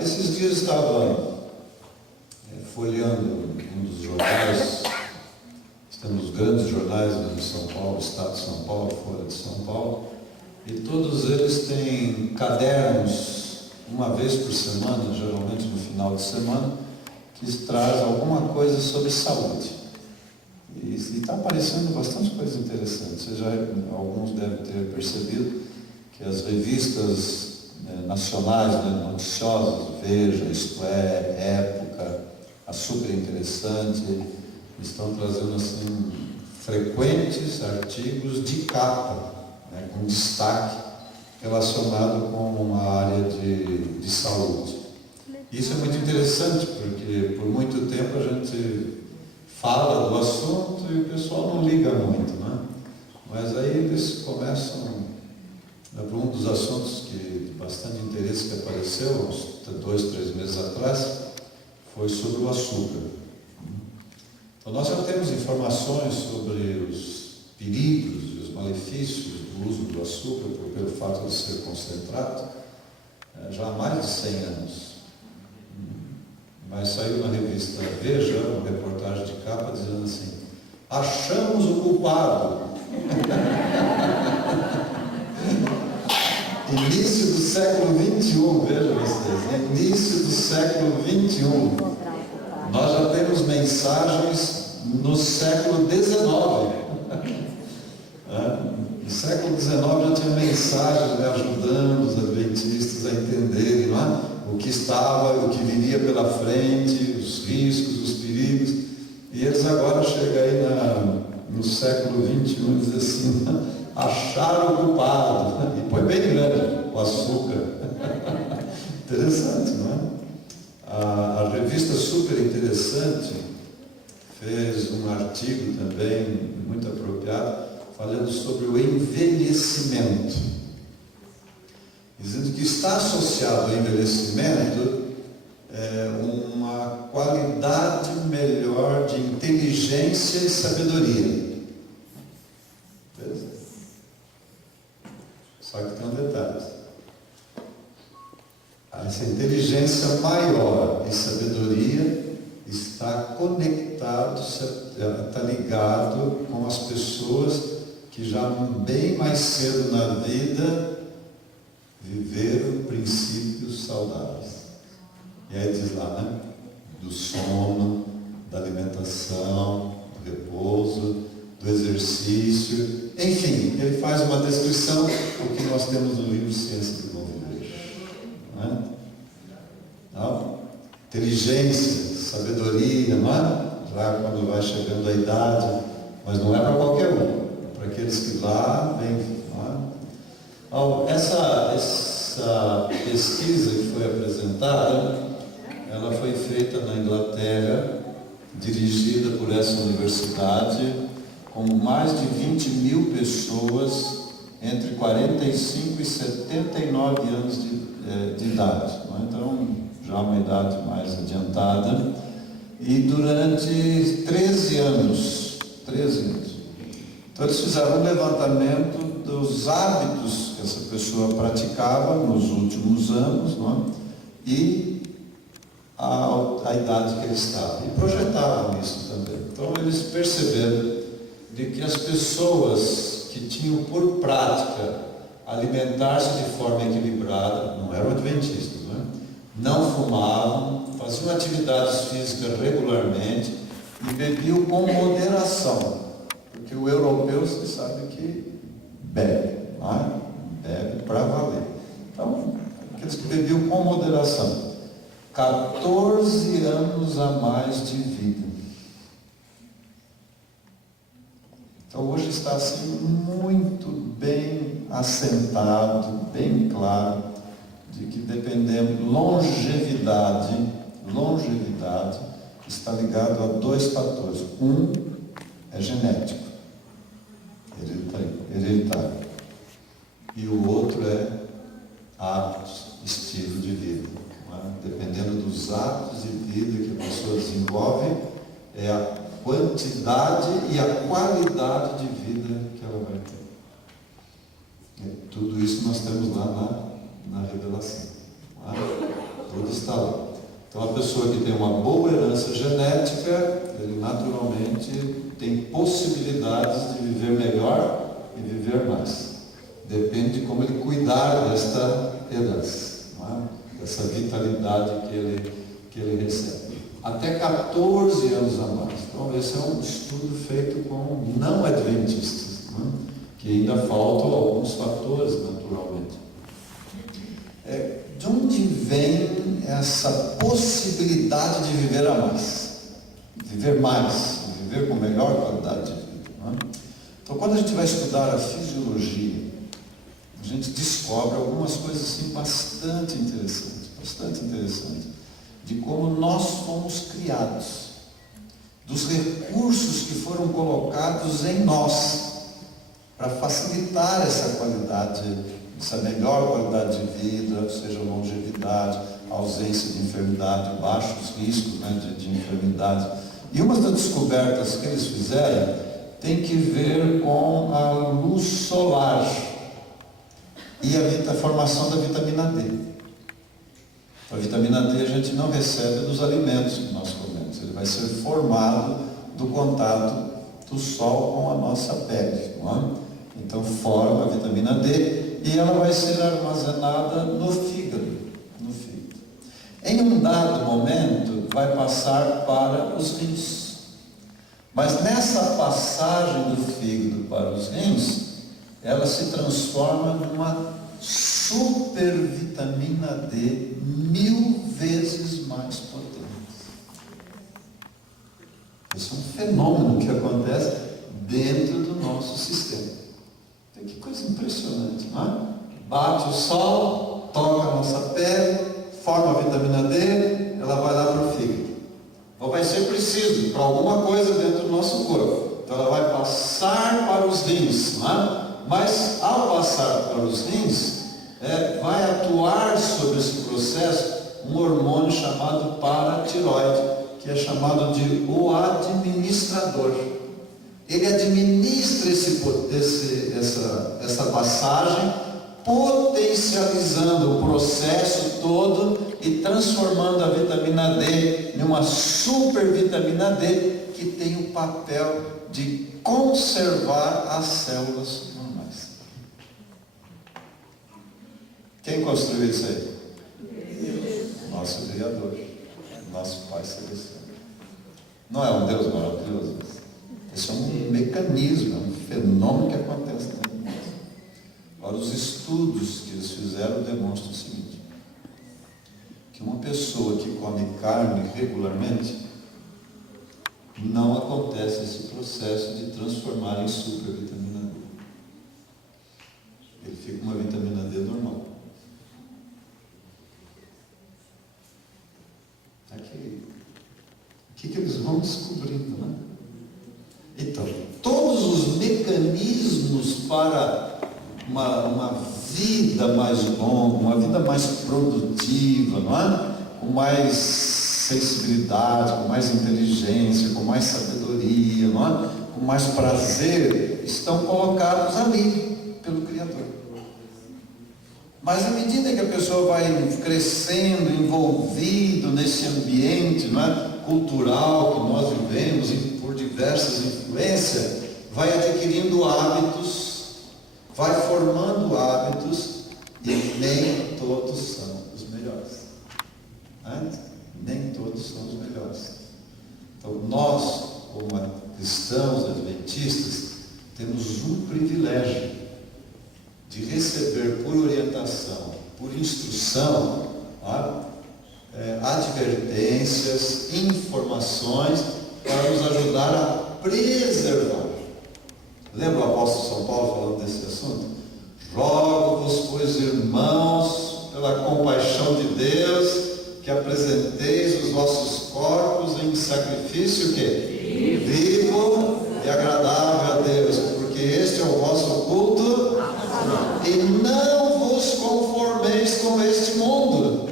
Esses dias estava folheando um dos jornais, temos grandes jornais de São Paulo, Estado de São Paulo, Folha de São Paulo, e todos eles têm cadernos, uma vez por semana, geralmente no final de semana, que traz alguma coisa sobre saúde. E está aparecendo bastante coisa interessante. Alguns devem ter percebido que as revistas nacionais, noticiosas, Veja, Isto É, Época, a Super Interessante, estão trazendo assim frequentes artigos de capa, com destaque relacionado com uma área de saúde. Isso é muito interessante porque por muito tempo a gente fala do assunto e o pessoal não liga muito, né? Mas aí eles começam, por um dos assuntos de bastante interesse que apareceu, uns 2, 3 meses atrás, foi sobre o açúcar. Então nós já temos informações sobre os perigos e os malefícios do uso do açúcar pelo fato de ser concentrado já há mais de 100 anos. Mas saiu na revista Veja, uma reportagem de capa dizendo assim: achamos o culpado. Início do século XXI, vejam vocês, início do século XXI. Nós já temos mensagens no século XIX. No século XIX já tinha mensagens ajudando os adventistas a entenderem o que estava, o que viria pela frente, os riscos, os perigos. E eles agora chegam aí no século XXI e dizem assim: acharam o culpado. E põe bem grande o açúcar. Interessante, não é? A revista Super Interessante fez um artigo também muito apropriado, falando sobre o envelhecimento, dizendo que está associado ao envelhecimento uma qualidade melhor de inteligência e sabedoria. Só que tem um detalhe: essa inteligência maior e sabedoria está conectado, está ligado com as pessoas que já bem mais cedo na vida viveram princípios saudáveis. E aí diz lá, do sono, da alimentação, do repouso, do exercício, enfim, ele faz uma descrição do que nós temos no livro Ciência do Bom Viver. Não é? Então, inteligência, sabedoria, não é? Já quando vai chegando a idade, mas não é para qualquer um, é para aqueles que lá vêm. Então, essa pesquisa que foi apresentada, ela foi feita na Inglaterra, dirigida por essa universidade, com mais de 20 mil pessoas entre 45 e 79 anos de idade. Então, já uma idade mais adiantada, e durante 13 anos. Então eles fizeram um levantamento dos hábitos que essa pessoa praticava nos últimos anos, não é? E a idade que ele estava, e projetavam isso também. Então eles perceberam de que as pessoas que tinham por prática alimentar-se de forma equilibrada, não eram adventistas, não fumavam, faziam atividades físicas regularmente e bebiam com moderação, porque o europeu, você sabe que bebe, bebe para valer. Então, aqueles que bebiam com moderação, 14 anos a mais de vida. Então hoje está assim muito bem assentado, bem claro, de que dependendo, longevidade está ligado a 2 fatores. Um é genético, hereditário, e o outro é hábitos, estilo de vida. Dependendo dos hábitos de vida que a pessoa desenvolve, é a quantidade e a qualidade de vida que ela vai ter. Tudo isso nós temos lá na revelação. Toda está lá. Então, a pessoa que tem uma boa herança genética, ele naturalmente tem possibilidades de viver melhor e viver mais. Depende de como ele cuidar desta herança, não é? Dessa vitalidade que ele recebe. Até 14 anos a mais. Então, esse é um estudo feito com não adventistas, não é? Que ainda faltam alguns fatores, naturalmente. De onde vem essa possibilidade de viver a mais? Viver mais, viver com melhor qualidade de vida, não é? Então, quando a gente vai estudar a fisiologia, a gente descobre algumas coisas assim bastante interessantes, de como nós fomos criados, dos recursos que foram colocados em nós para facilitar essa qualidade, essa melhor qualidade de vida, seja longevidade, ausência de enfermidade, baixos riscos, né, de enfermidade. E uma das descobertas que eles fizeram tem que ver com a luz solar e a formação da vitamina D. A vitamina D a gente não recebe dos alimentos que nós comemos, ele vai ser formado do contato do sol com a nossa pele, não é? Então forma a vitamina D e ela vai ser armazenada no fígado. Em um dado momento vai passar para os rins. Mas nessa passagem do fígado para os rins, ela se transforma numa supervitamina D 1000 vezes mais potente. Esse é um fenômeno que acontece dentro do nosso sistema. Que coisa impressionante, não é? Bate o sol, toca a nossa pele, forma a vitamina D, ela vai lá para o fígado. Ou vai ser preciso para alguma coisa dentro do nosso corpo. Então ela vai passar para os rins, não é? Mas ao passar para os rins, vai atuar sobre esse processo um hormônio chamado paratiroide, que é chamado de o administrador. Ele administra essa passagem, potencializando o processo todo e transformando a vitamina D em uma supervitamina D que tem o papel de conservar as células normais. Quem construiu isso aí? Nosso Criador, nosso Pai Celestial. Não é um Deus maravilhoso? Esse é um mecanismo, é um fenômeno que acontece dentro de nós. Agora, os estudos que eles fizeram demonstram o seguinte: que uma pessoa que come carne regularmente, não acontece esse processo de transformar em supervitamina D. Ele fica uma vitamina D normal. Aqui. O que eles vão descobrindo, né? Então, todos os mecanismos para uma vida mais longa, uma vida mais produtiva, não é? Com mais sensibilidade, com mais inteligência, com mais sabedoria, não é? Com mais prazer, estão colocados ali pelo Criador. Mas à medida que a pessoa vai crescendo, envolvido nesse ambiente, não é? Cultural que nós vivemos e por diversas influências, vai adquirindo hábitos, vai formando hábitos e nem todos são os melhores. Nem todos são os melhores. Então nós, como cristãos adventistas, temos um privilégio de receber por orientação, por instrução, advertências, informações para nos ajudar a preservar. Lembra o apóstolo São Paulo falando desse assunto? Rogo-vos, pois, irmãos, pela compaixão de Deus, que apresenteis os vossos corpos em sacrifício quê? Vivo e agradável a Deus, porque este é o vosso culto. E não vos conformeis com este mundo.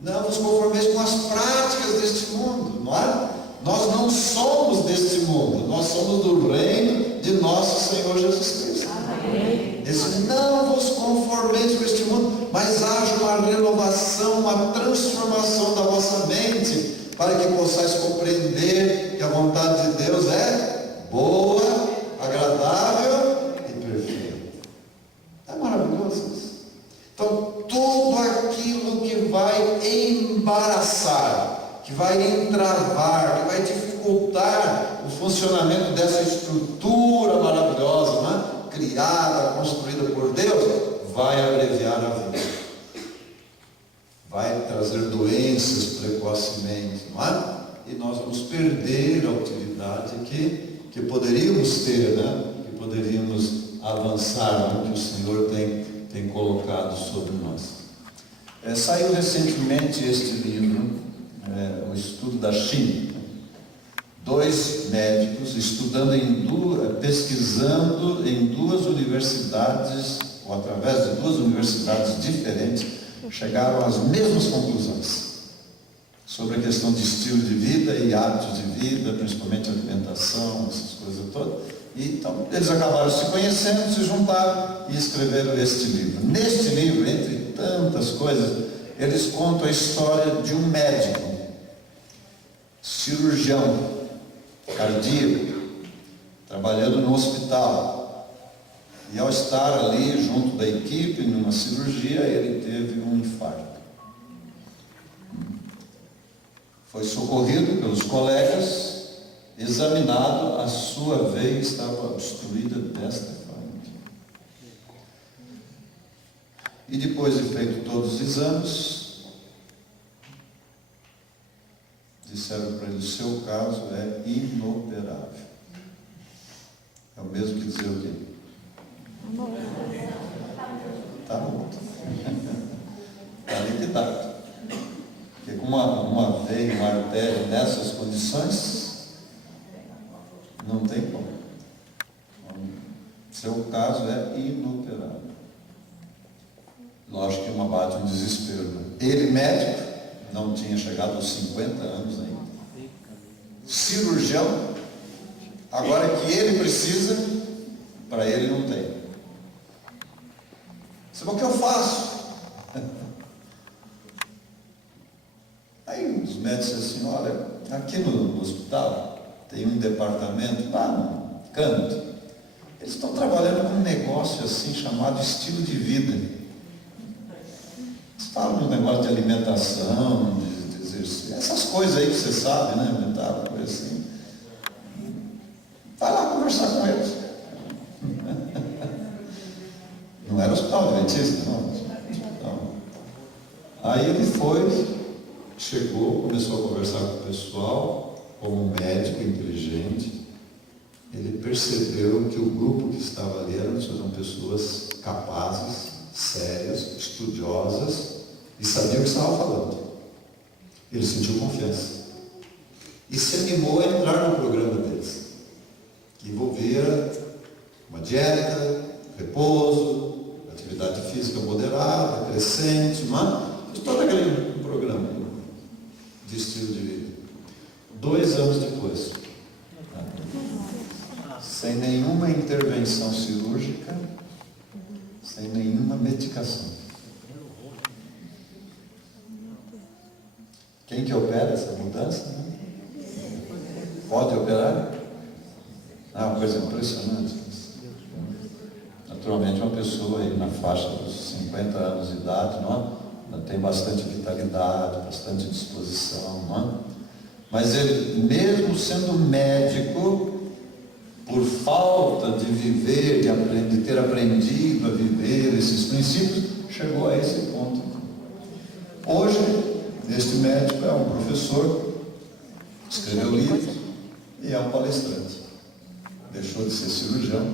Não vos conformeis com as práticas deste mundo, não é? Nós não somos deste mundo, nós somos do reino de nosso Senhor Jesus Cristo. Ele diz, não vos conformeis com este mundo, mas haja uma renovação, uma transformação da vossa mente, para que possais compreender que a vontade de Deus é boa, agradável e perfeita. É maravilhoso isso. Então, tudo aquilo que vai embaraçar, que vai entravar, que vai dificultar o funcionamento dessa estrutura maravilhosa, né? Criada, construída por Deus, vai abreviar a vida. Vai trazer doenças precocemente, não é? E nós vamos perder a utilidade que poderíamos ter, né? Que poderíamos avançar no que o Senhor tem colocado sobre nós. Saiu recentemente este livro, o estudo da China. 2 médicos estudando pesquisando em 2 universidades, ou através de 2 universidades diferentes, chegaram às mesmas conclusões sobre a questão de estilo de vida e hábitos de vida, principalmente alimentação, essas coisas todas. E, então, eles acabaram se conhecendo, se juntaram e escreveram este livro. Neste livro, entre tantas coisas, eles contam a história de um médico, cirurgião cardíaco, trabalhando no hospital. E ao estar ali junto da equipe, numa cirurgia, ele teve um infarto. Foi socorrido pelos colegas, examinado, a sua veia estava obstruída desta forma. E depois de feito todos os exames, disseram para ele: o seu caso é inoperável. É o mesmo que dizer o quê? Está morto. Está liquidado. Porque com uma veia, uma artéria nessas condições, não tem como. Seu caso é inoperável. Lógico que bate um desespero, né? Ele, médico, não tinha chegado aos 50 anos ainda. Cirurgião, agora que ele precisa, para ele não tem. Sabe o que eu faço? Aí os médicos disseram assim: olha, aqui no hospital tem um departamento lá no canto. Eles estão trabalhando com um negócio assim chamado estilo de vida. Eles falam de um negócio de alimentação, de exercício, essas coisas aí que você sabe, né? Mental, coisa assim. Vai lá conversar com eles. Não era hospital adventista, não. Aí ele foi, chegou, começou a conversar com o pessoal, como um médico inteligente. Ele percebeu que o grupo que estava ali eram pessoas capazes, sérias, estudiosas, e sabiam o que estava falando. Ele sentiu confiança e se animou a entrar no programa deles, que envolvia uma dieta, repouso, atividade física moderada, crescente, todo aquele programa de estilo de vida. 2 anos depois, sem nenhuma intervenção cirúrgica, sem nenhuma medicação. Quem que opera essa mudança? Pode operar? Uma coisa impressionante. Naturalmente, uma pessoa aí na faixa dos 50 anos de idade, não é? Tem bastante vitalidade, bastante disposição, não é? Mas ele, mesmo sendo médico, por falta de viver, de ter aprendido a viver esses princípios, chegou a esse ponto. Hoje, este médico é um professor, escreveu livros e é um palestrante. Deixou de ser cirurgião,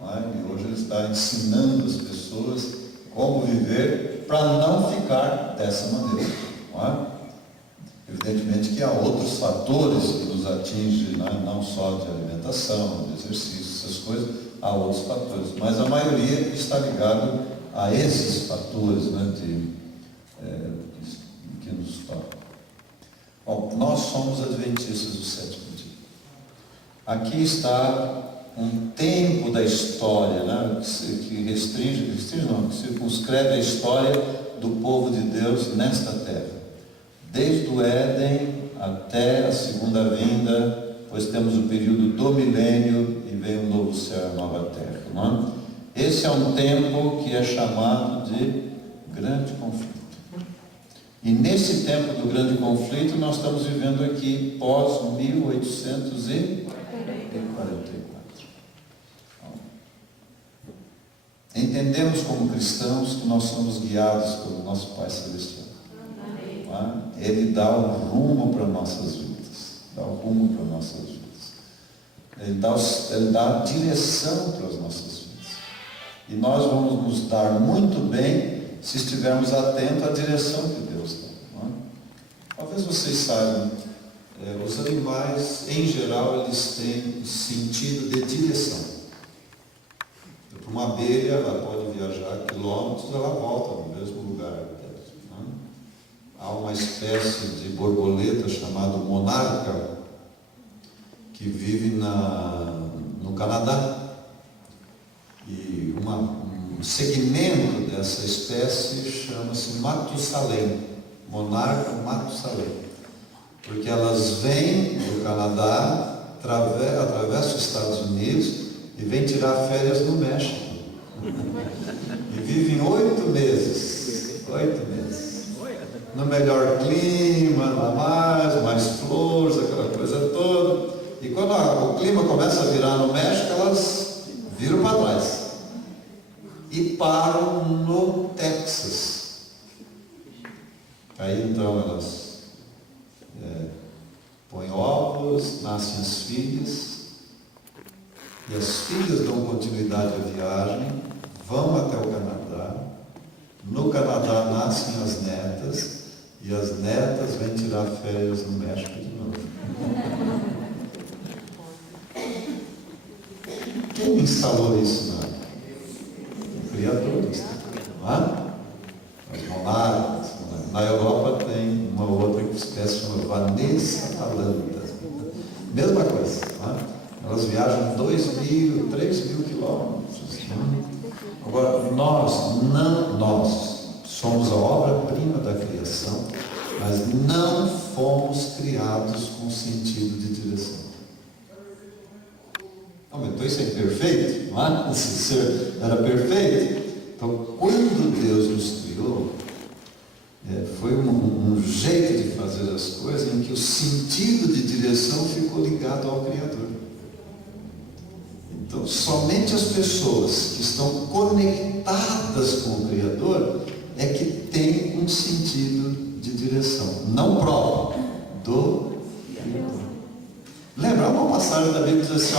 e hoje ele está ensinando as pessoas como viver para não ficar dessa maneira. Evidentemente que há outros fatores que nos atingem, não só de alimentação, de exercício, essas coisas, há outros fatores, mas a maioria está ligado a esses fatores, que nos tocam. Bom, nós somos adventistas do 7º dia. Aqui está um tempo da história, né? que restringe não, que circunscreve a história do povo de Deus nesta terra. Desde o Éden até a segunda vinda, pois temos o período do milênio e vem o novo céu e a nova terra. Não é? Esse é um tempo que é chamado de grande conflito. E nesse tempo do grande conflito, nós estamos vivendo aqui pós 1844. Entendemos como cristãos que nós somos guiados pelo nosso Pai Celestial. Ele dá um rumo para nossas vidas. Dá um rumo para nossas vidas. Ele dá a direção para as nossas vidas. E nós vamos nos dar muito bem se estivermos atentos à direção que Deus dá. Talvez vocês saibam, os animais, em geral, eles têm sentido de direção. Uma abelha, ela pode viajar quilômetros, ela volta no mesmo lugar. Há uma espécie de borboleta chamada monarca, que vive no Canadá. E um segmento dessa espécie chama-se Matusalém, monarca Matusalém. Porque elas vêm do Canadá, atravessam os Estados Unidos, e vem tirar férias no México. E vivem 8 meses. 8 meses. No melhor clima, mais flores, aquela coisa toda. E quando o clima começa a virar no México, elas viram para trás. E param no Texas. Aí então elas põem ovos, nascem as filhas. E as filhas dão continuidade à viagem, vão até o Canadá. No Canadá nascem as netas, e as netas vêm tirar férias no México de novo. Quem instalou isso? O Criador. Não é? As monarcas. Na Europa tem uma outra espécie chamada Vanessa Atalanta. Mesma coisa. Não é? Elas viajam 2.000, 3.000 quilômetros. Agora, nós somos a obra-prima da criação, mas não fomos criados com sentido de direção. Então isso é perfeito, não é? Esse ser era perfeito. Então, quando Deus nos criou, foi um jeito de fazer as coisas em que o sentido de direção ficou ligado ao Criador. Então, somente as pessoas que estão conectadas com o Criador é que têm um sentido de direção, não próprio, do Criador. Lembra, uma passagem da Bíblia diz assim,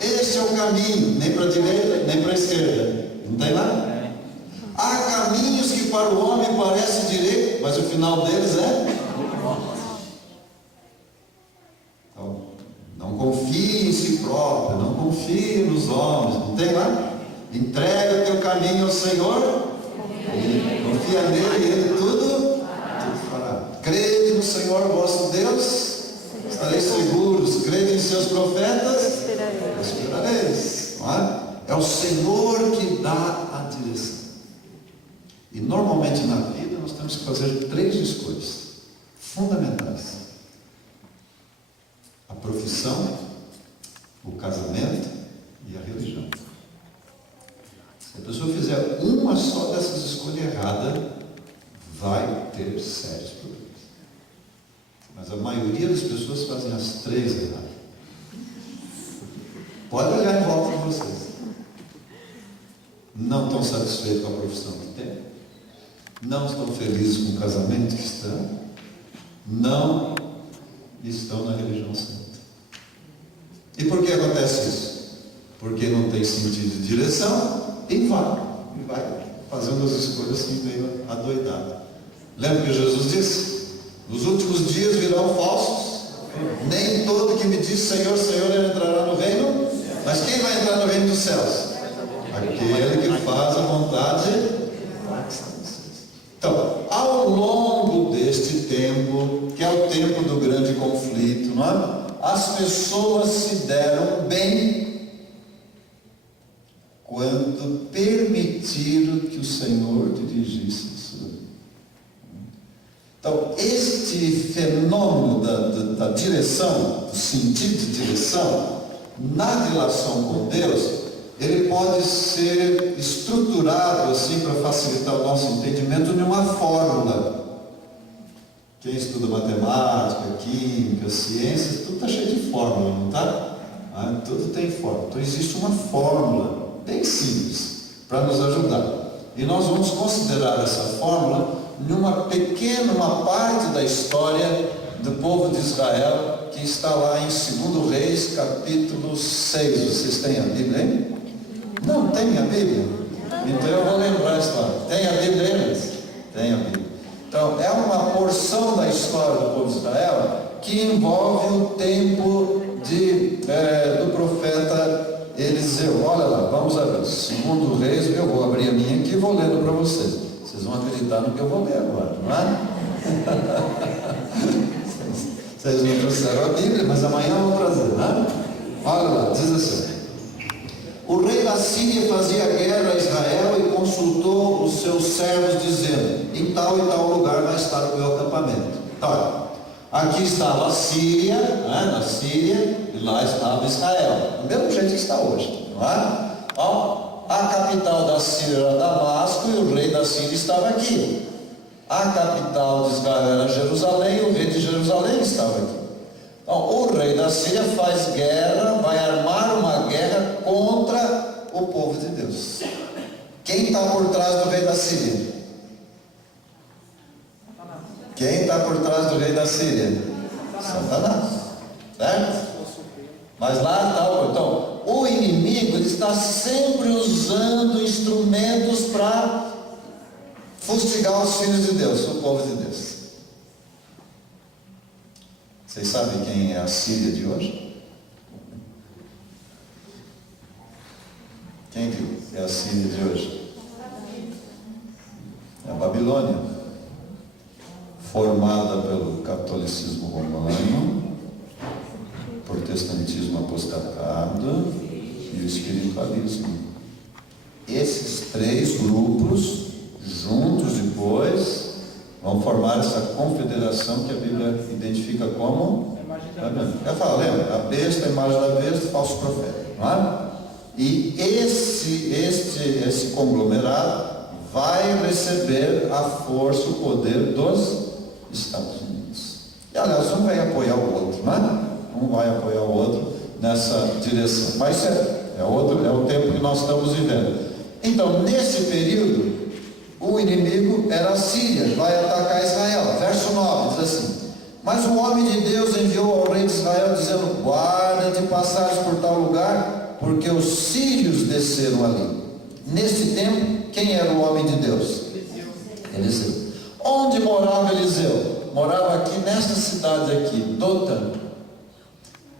este é o caminho, nem para a direita, nem para a esquerda. Não tem lá? Há caminhos que para o homem parecem direito, mas o final deles é... Não confie em si próprio, não confie nos homens, não tem lá? Entrega o teu caminho ao Senhor, confia nele e ele tudo fará. Crede no Senhor vosso Deus, estareis seguros. Crede em seus profetas, esperareis. É o Senhor que dá a direção. E normalmente na vida nós temos que fazer 3 escolhas fundamentais: a profissão, o casamento e a religião. Se a pessoa fizer uma só dessas escolhas erradas, vai ter sérios problemas. Mas a maioria das pessoas fazem as 3 erradas. Pode olhar em volta de vocês. Não estão satisfeitos com a profissão que têm, não estão felizes com o casamento que estão, não estão na religião santa. E por que acontece isso? Porque não tem sentido de direção e vai fazendo as escolhas assim meio adoidado. Lembra que Jesus disse? Nos últimos dias virão falsos, nem todo que me diz Senhor, Senhor, ele entrará no reino. Mas quem vai entrar no reino dos céus? Aquele que faz a vontade. Então, ao longo deste tempo, que é o tempo do grande conflito, não é? As pessoas se deram bem prefiro que o Senhor dirigisse isso daí. Então, este fenômeno da direção, do sentido de direção, na relação com Deus, ele pode ser estruturado assim para facilitar o nosso entendimento em uma fórmula. Quem estuda matemática, química, ciências, tudo está cheio de fórmula, não está? Tudo tem fórmula. Então existe uma fórmula bem simples para nos ajudar. E nós vamos considerar essa fórmula numa parte da história do povo de Israel, que está lá em 2 Reis, capítulo 6. Vocês têm a Bíblia aí? Não tem a Bíblia? Então eu vou lembrar a história. Tem a Bíblia aí? Tem a Bíblia. Então é uma porção da história do povo de Israel que envolve o tempo do profeta Eliseu. Olha lá, vamos abrir. 2 Reis, eu vou abrir a minha aqui e vou lendo para vocês. Vocês vão acreditar no que eu vou ler agora, não é? Vocês não trouxeram a Bíblia, mas amanhã eu vou trazer, não é? Olha lá, diz assim: o rei da Síria fazia guerra a Israel e consultou os seus servos, dizendo: em tal e tal lugar vai estar o meu acampamento. Então, aqui estava a Síria, na Síria, e lá estava Israel, do mesmo jeito que está hoje, não é? Então, a capital da Síria era Damasco e o rei da Síria estava aqui. A capital de Israel era Jerusalém e o rei de Jerusalém estava aqui. Então, o rei da Síria faz guerra, vai armar uma guerra contra o povo de Deus. Quem está por trás do rei da Síria? Quem está por trás do rei da Síria? Satanás. Certo? Mas lá está, então, o inimigo ele está sempre usando instrumentos para fustigar os filhos de Deus, o povo de Deus. Vocês sabem quem é a Síria de hoje? Quem é a Síria de hoje? É a Babilônia, formada pelo catolicismo romano, protestantismo apostatado e o espiritualismo. Esses 3 grupos, juntos depois, vão formar essa confederação que a Bíblia identifica como? Eu falo, lembra? A besta, a imagem da besta, falso profeta, não é? E esse conglomerado vai receber a força, o poder dos Estados Unidos. E aliás, um vai apoiar o outro, não é? Um vai apoiar o outro nessa direção. Mas é o tempo que nós estamos vivendo. Então, nesse período, o inimigo era a Síria, vai atacar Israel. Verso 9 diz assim: mas o homem de Deus enviou ao rei de Israel, dizendo: guarda de passares por tal lugar, porque os sírios desceram ali. Nesse tempo, quem era o homem de Deus? Eliseu. Onde morava Eliseu? Morava aqui nesta cidade aqui, Dotã.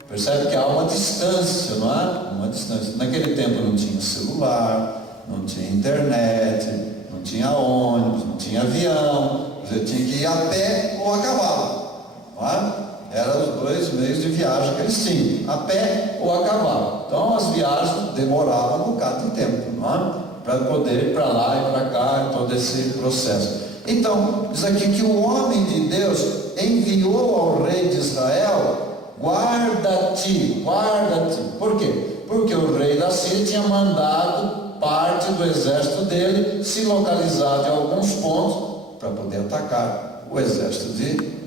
Percebe que há uma distância, não é? Uma distância. Naquele tempo não tinha celular, não tinha internet, não tinha ônibus, não tinha avião. Você tinha que ir a pé ou a cavalo, não é? Eram os 2 meios de viagem que eles tinham, a pé ou a cavalo. Então as viagens demoravam um bocado de tempo, não é? Para poder ir para lá e para cá, todo esse processo. Então, diz aqui que o homem de Deus enviou ao rei de Israel: guarda-te, guarda-te. Por quê? Porque o rei da Síria tinha mandado parte do exército dele se localizar em alguns pontos para poder atacar o exército de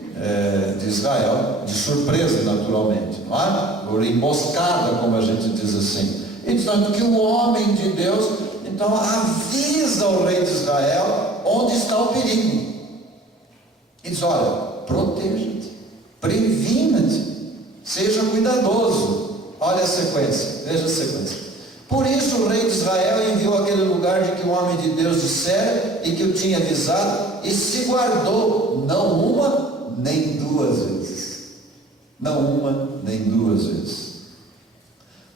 Israel, de surpresa naturalmente, não é? Por emboscada, como a gente diz assim. E tanto que o homem de Deus, então, avisa o rei de Israel onde está o perigo. E diz: olha, proteja-te, previna-te, seja cuidadoso. Olha a sequência, veja a sequência. Por isso o rei de Israel enviou aquele lugar de que o homem de Deus dissera e que o tinha avisado, e se guardou, não uma nem 2 vezes. Não uma nem 2 vezes.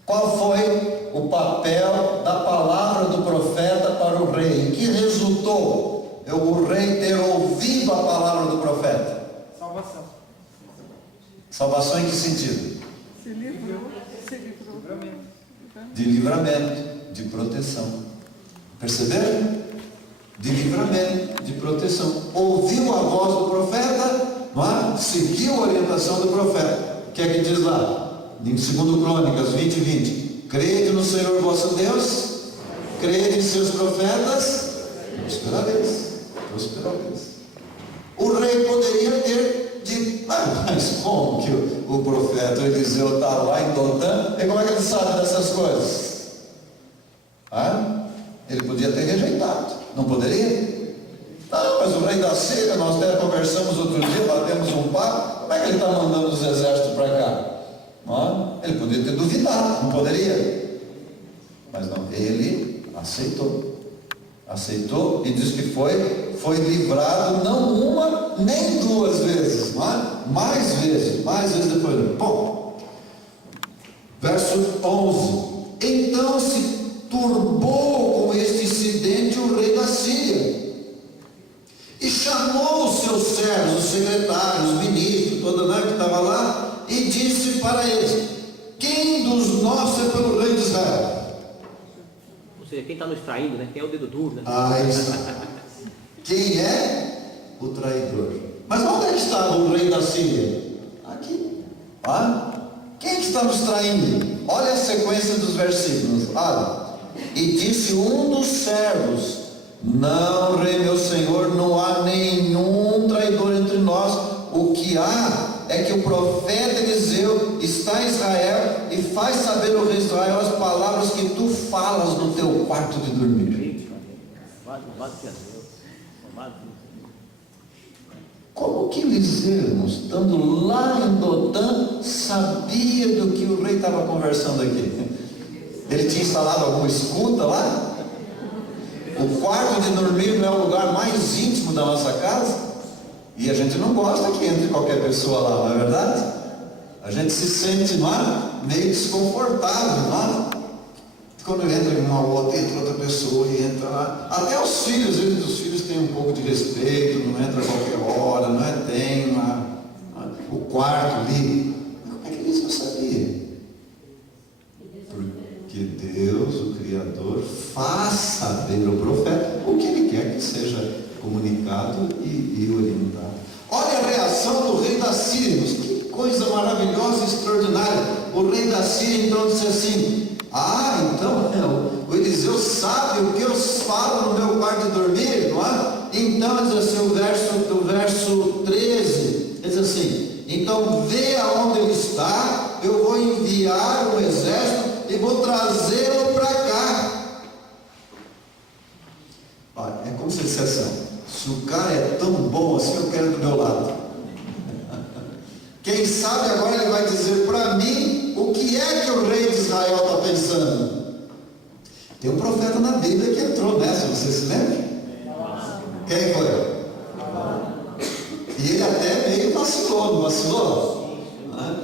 Qual foi o papel da palavra do profeta para o rei? Em que resultou o rei ter ouvido a palavra do profeta? Salvação. Salvação em que sentido? Se livrou. Se livrou. De livramento, de proteção. Perceberam? De livramento, de proteção. Ouviu a voz do profeta, não é? Seguiu a orientação do profeta. O que é que diz lá? Em 2 Crônicas 20:20. Crede no Senhor vosso Deus, crede em seus profetas, prosperareis. Prosperareis. O rei poderia ter dito, mas como que o profeta Eliseu está lá em Dotã? E como é que ele sabe dessas coisas? Ele podia ter rejeitado, não poderia? Não, mas o rei da Síria, nós até conversamos outro dia, batemos um papo, como é que ele está mandando os exércitos para cá? Não, ele podia ter duvidado, não poderia? Mas não, ele aceitou e diz que foi livrado não uma nem duas vezes, não é? Mais vezes depois. Bom, verso 11. Então se turbou com este incidente o rei da Síria e chamou os seus servos, os secretários, os ministros, toda que estava lá, e disse para eles: quem dos nossos é pelo rei de Israel? Ou seja, quem está nos traindo, né? Quem é o dedo duro, né? Aí está. Quem é o traidor? Mas onde é que estava o rei da Síria? Aqui. Quem está nos traindo? Olha a sequência dos versículos. Olha. E disse um dos servos: não, rei meu senhor, não há nenhum traidor entre nós. O que há é que o profeta Eliseu está em Israel e faz saber ao rei de Israel as palavras que tu falas no teu quarto de dormir. Como que Eliseu, estando lá em Dotã, sabia do que o rei estava conversando aqui? Ele tinha instalado alguma escuta lá? O quarto de dormir não é o lugar mais íntimo da nossa casa? E a gente não gosta que entre qualquer pessoa lá, não é verdade? A gente se sente meio desconfortável, não é? Quando entra em uma outra pessoa e entra lá. Até os filhos, os filhos têm um pouco de respeito, não entra a qualquer hora, não é? Tem o quarto ali. Como é que eles não sabiam? Porque Deus, o Criador, faz saber ao profeta o que ele quer que seja comunicado e orientado. Olha a reação do rei da Síria. Que coisa maravilhosa e extraordinária. O rei da Síria então disse assim: então o Eliseu sabe o que eu falo no meu quarto de dormir, não é? Então diz assim o verso 13, diz assim: então vê aonde ele está, eu vou enviar um exército e vou trazê-lo para cá. É como se dissesse assim: se o cara é tão bom assim, eu quero do meu lado. Quem sabe agora ele vai dizer para mim o que é que o rei de Israel está pensando. Tem um profeta na Bíblia que entrou nessa, você se lembra? Quem foi? E ele até meio vacilou, não vacilou?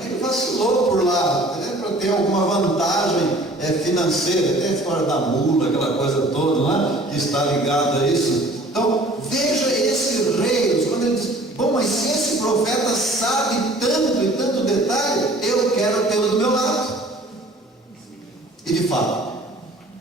Ele vacilou por lá, para ter alguma vantagem financeira, tem a história da mula, aquela coisa toda, não é? Que está ligada a isso. Então, veja esse rei, quando ele diz: bom, mas se esse profeta sabe tanto e tanto detalhe, eu quero tê-lo do meu lado. E de fato,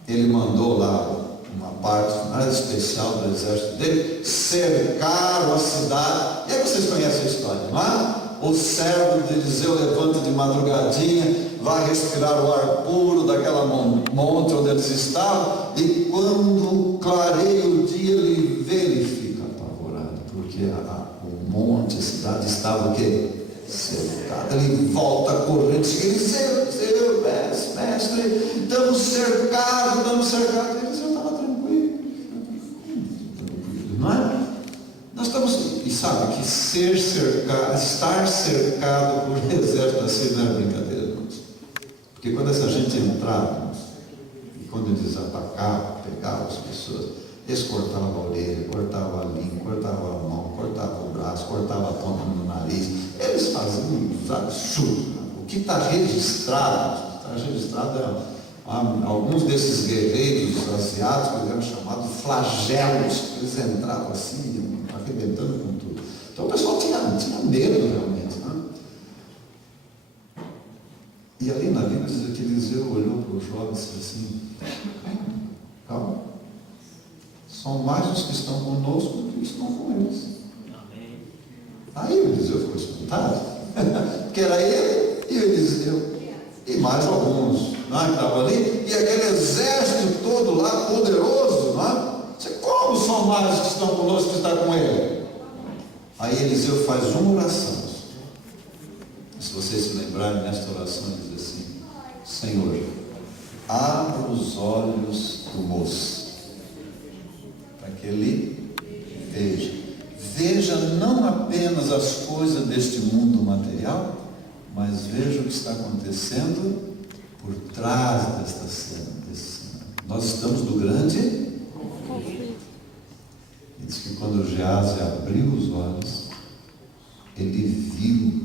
ele mandou lá uma parte mais especial do exército dele, cercaram a cidade. E aí vocês conhecem a história, não é? O servo de Eliseu levanta de madrugadinha, vai respirar o ar puro daquela monte onde eles estavam, e quando clareia o dia, ele fica apavorado, porque o monte, a cidade estava o quê? Cercada. Ele volta correndo, Eliseu, mestre, estamos cercados. Eliseu estava tranquilo, não é? Nós estamos, e sabe que estar cercado por um exército assim não é brincadeira, irmãos. Porque quando essa gente entrava, e quando eles atacavam, pegavam as pessoas, eles cortavam a orelha, cortavam a língua, cortavam a mão, cortavam o braço, cortavam a ponta no nariz. Eles faziam uns absurdos. O que está registrado alguns desses guerreiros asiáticos eram chamados flagelos. Eles entravam assim, arrebentando com tudo. Então o pessoal tinha medo realmente, né? E ali na Bíblia diz que Eliseu olhou para o jovem e disse assim: calma, os que estão conosco do que os que estão com eles. Amém. Aí o Eliseu ficou espantado, porque era ele e o Eliseu, e mais alguns, não é, que estavam ali, e aquele exército todo lá, poderoso, não é? Como são mais os que estão conosco que estão com ele? Aí Eliseu faz uma oração. Se vocês se lembrarem nesta oração, ele diz assim: Senhor, abra os olhos do moço, para que ele veja não apenas as coisas deste mundo material, mas veja o que está acontecendo por trás desta cena. Nós estamos do grande. E diz que quando Geazi abriu os olhos, ele viu